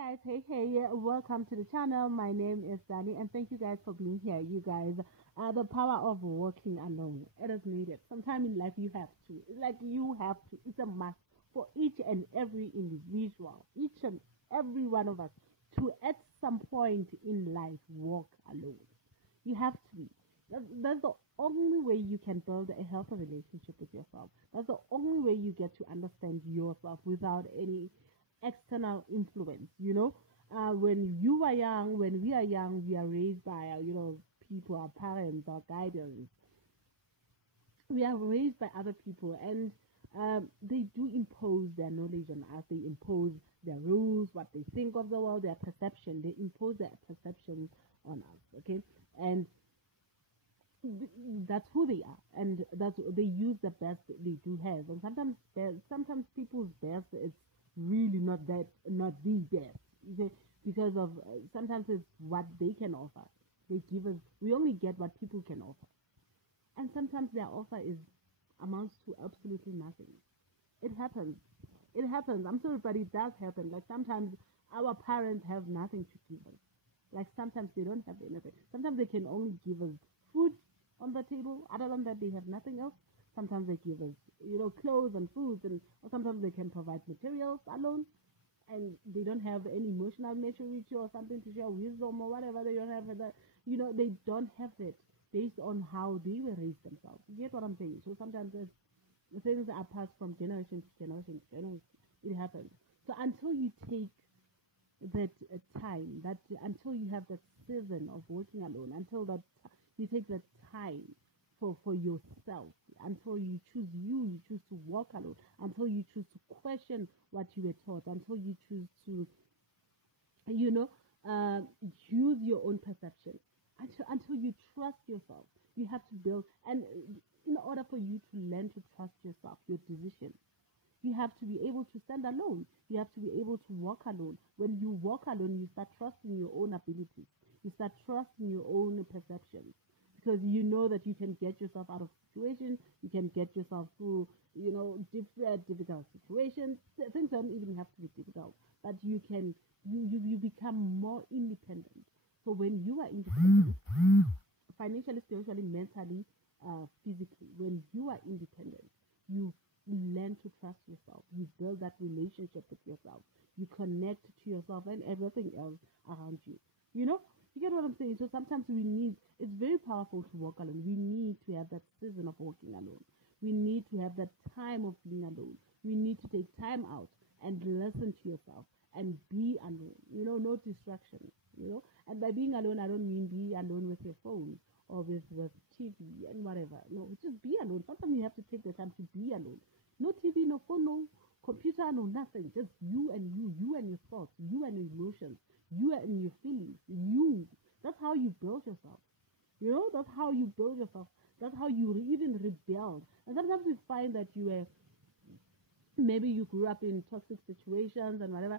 guys, hey, welcome to the channel. My name is Danny, and thank you guys for being here. You guys, the power of working alone, it is needed. Sometime in life, you have to. Like, you have to. It's a must for each and every individual, each and every one of us, to at some point in life walk alone. You have to be. That's the only way you can build a healthy relationship with yourself. That's the only way you get to understand yourself without any external influence. When you are young, when we are young, we are raised by, people, our parents, our guidance. We are raised by other people, and they do impose their knowledge on us. They impose their rules, what they think of the world, their perception. They impose their perceptions on us, okay? And that's who they are, and that's they use the best they do have. And sometimes people's best is really not the best. Because of sometimes it's what they can offer. They give us, we only get what people can offer, and sometimes their offer is amounts to absolutely nothing. It happens. It happens. I'm sorry, but it does happen. Like, sometimes our parents have nothing to give us. Like, sometimes they don't have anything. Sometimes they can only give us food on the table. Other than that, they have nothing else. Sometimes they give us, clothes and foods, and or sometimes they can provide materials alone, and they don't have any emotional maturity or something to share wisdom or whatever. They don't have that. They don't have it based on how they were raised themselves. You get what I'm saying? So sometimes things are passed from generation to generation to generation. It happens. So until you take that time, that until you have that season of working alone, until you take that time for yourself, until you choose to walk alone, until you choose to question what you were taught, until you choose to, you know, uh, use your own perception, until you trust yourself. You have to build, and in order for you to learn to trust yourself, your decision, you have to be able to stand alone. You have to be able to walk alone. When you walk alone, you start trusting your own abilities. You start trusting your own perceptions, because you know that you can get yourself out of situations. You can get yourself through, difficult situations. Things don't even have to be difficult, but you become more independent. So when you are independent, financially, spiritually, mentally, physically, when you are independent, you learn to trust yourself. You build that relationship with yourself. You connect to yourself and everything else around you. You know, you get what I'm saying? So sometimes it's very powerful to walk alone. We need to have that season of walking alone. We need to have that time of being alone. We need to take time out and listen to yourself and be alone. No distractions. And by being alone, I don't mean be alone with your phone or with TV and whatever. No, just be alone. Sometimes you have to take the time to be alone. No TV, no phone, no computer, no nothing. Just you and your thoughts, you and your emotions, you and your feelings. You. That's how you build yourself. That's how you build yourself. That's how you even rebel. And sometimes you find that maybe you grew up in toxic situations and whatever.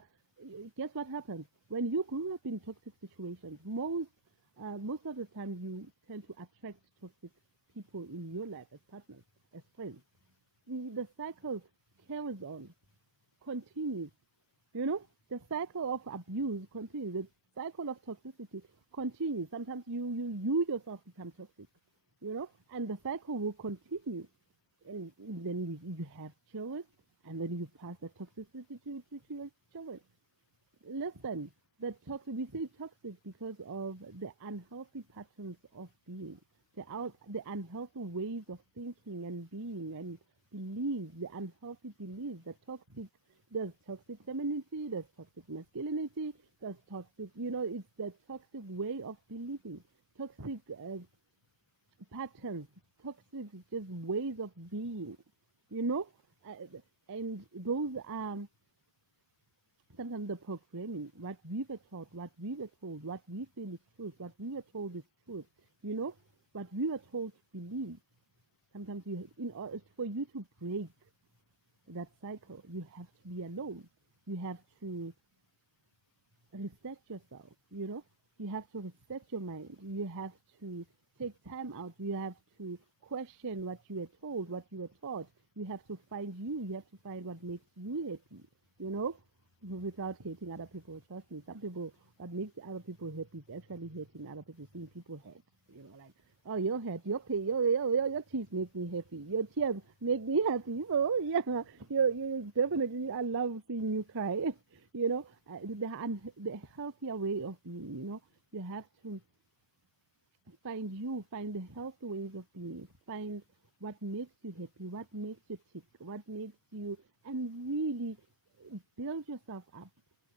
Guess what happens when you grew up in toxic situations? Most of the time, you tend to attract toxic people in your life as partners, as friends. The cycle carries on, continues. The cycle of abuse continues. The cycle of toxicity continues. Sometimes you yourself become toxic. And the cycle will continue. And then you have children, and then you pass the toxicity to your children. Listen, we say toxic because of the unhealthy patterns of being, the unhealthy ways of thinking and being and beliefs, the unhealthy beliefs, there's toxic femininity, there's toxic masculinity, there's toxic, it's the toxic way of believing, toxic patterns, toxic just ways of being, you know, and those are sometimes the programming, what we were taught, what we were told, what we feel is truth, what we were told is truth, what we were told to believe. Sometimes in order for you to break that cycle, you have to be alone. You have to reset yourself. You have to reset your mind. You have to take time out. You have to question what you were told, what you were taught. You have to find you. You have to find what makes you happy. without hating other people. Trust me, some people, what makes other people happy is actually hating other people, seeing people hurt. Like, oh, your head, your pain, your teeth make me happy. Your tears make me happy. So yeah, you definitely. I love seeing you cry. The healthier way of being. You have to find the healthy ways of being, find what makes you happy, what makes you tick, what makes you, and really build yourself up.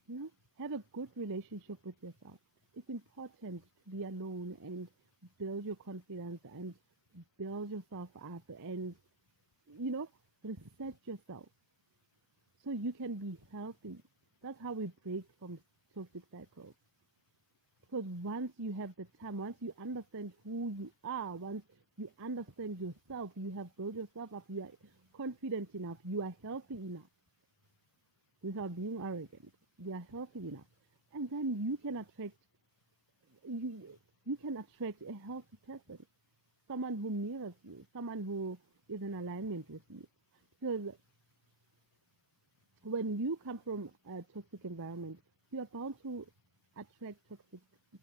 You know, have a good relationship with yourself. It's important to be alone and build your confidence and build yourself up and, you know, reset yourself so you can be healthy. That's how we break from toxic cycles. Because once you have the time, once you understand who you are, once you understand yourself, you have built yourself up, you are confident enough, you are healthy enough without being arrogant. You are healthy enough. And then you you can attract a healthy person, someone who mirrors you, someone who is in alignment with you. Because when you come from a toxic environment, you are bound to attract toxic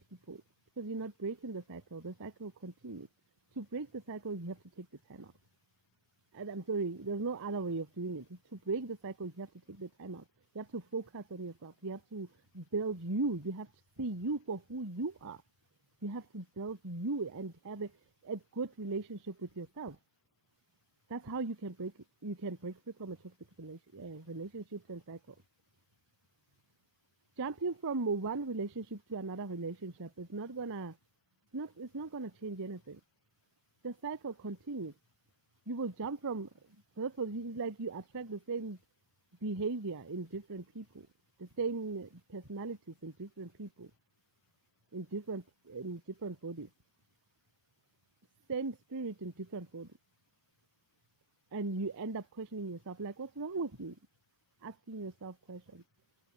people because you're not breaking the cycle. The cycle continues. To break the cycle, you have to take the time out. And I'm sorry, there's no other way of doing it. To break the cycle, you have to take the time out. You have to focus on yourself. You have to build you. You have to see you for who you are. You have to build you and have a good relationship with yourself. That's how you can break free from a toxic relationships and cycles. Jumping from one relationship to another relationship is not gonna change anything. The cycle continues. You will jump from purpose. It's like you attract the same behavior in different people, the same personalities in different people, in different bodies, same spirit in different bodies, and you end up questioning yourself, like, what's wrong with me? Asking yourself questions,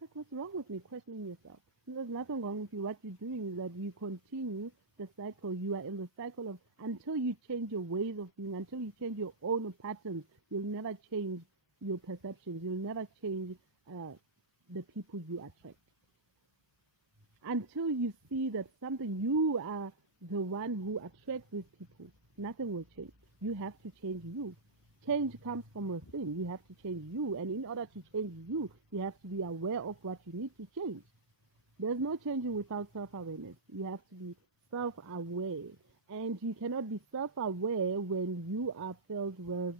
like, what's wrong with me? Questioning yourself. There's nothing wrong with you. What you're doing is that you continue the cycle. You are in the cycle of until you change your ways of being, until you change your own patterns. You'll never change your perceptions. You'll never change the people you attract until you see that something you are the one who attracts these people. Nothing will change. You have to change you. Change comes from within. You have to change you, and in order to change you, you have to be aware of what you need to change. There's no changing without self-awareness. You have to be self-aware, and you cannot be self-aware when you are filled with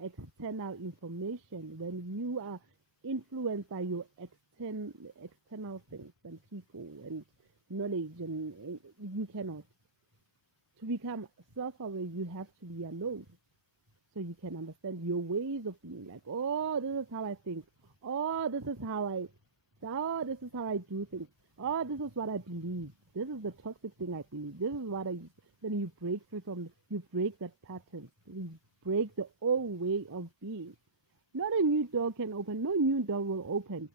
external information, when you are influenced by your external things and people and knowledge, and you cannot. To become self-aware, you have to be alone so you can understand your ways of being. Like, oh, this is how I think. Oh, this is how I do things. Oh, this is what I believe. This is the toxic thing I believe. This is what I. Then you break free from. You break that pattern. You break the old way of being. Not a new door can open. No new door will open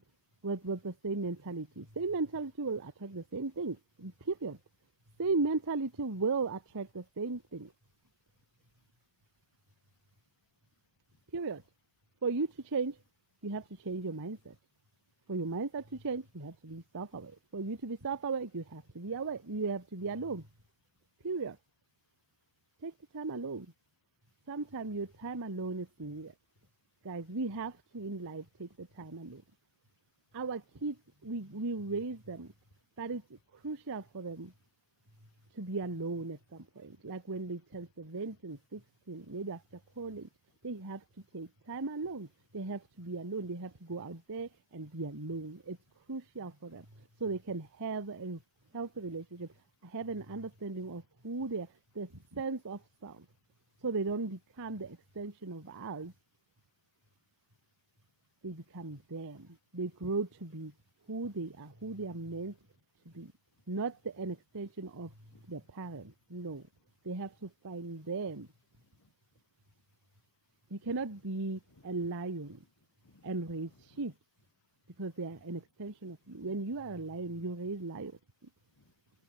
with the same mentality. Same mentality will attract the same things. Period. Same mentality will attract the same things. Period. For you to change, you have to change your mindset. For your mindset to change, you have to be self-aware. For you to be self-aware, you have to be aware. You have to be alone. Period. Take the time alone. Sometimes your time alone is needed. Guys, we have to in life take the time alone. Our kids, we raise them, but it's crucial for them to be alone at some point. Like when they turn 17, 16, maybe after college, they have to take time alone. They have to be alone. They have to go out there and be alone. It's crucial for them so they can have a healthy relationship, have an understanding of who they are, the sense of self, so they don't become the extension of us. They become them. They grow to be who they are meant to be, not an extension of their parents. No, they have to find them. You cannot be a lion and raise sheep because they are an extension of you. When you are a lion, you raise lions.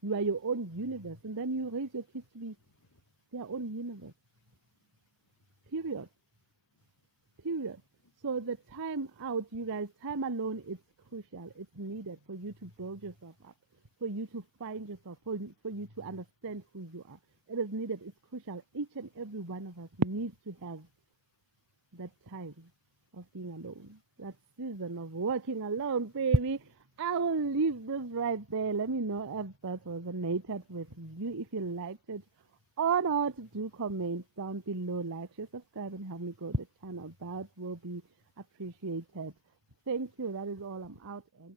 You are your own universe, and then you raise your kids to be their own universe. Period. Period. So the time out, you guys, time alone, it's crucial. It's needed for you to build yourself up, for you to find yourself, for you to understand who you are. It is needed. It's crucial. Each and every one of us needs to have that time of being alone, that season of working alone, baby. I will leave this right there. Let me know if that resonated with you. If you liked it or not, do comment down below. Like, share, subscribe, and help me grow the channel. That will be appreciated. Thank you. That is all. I'm out and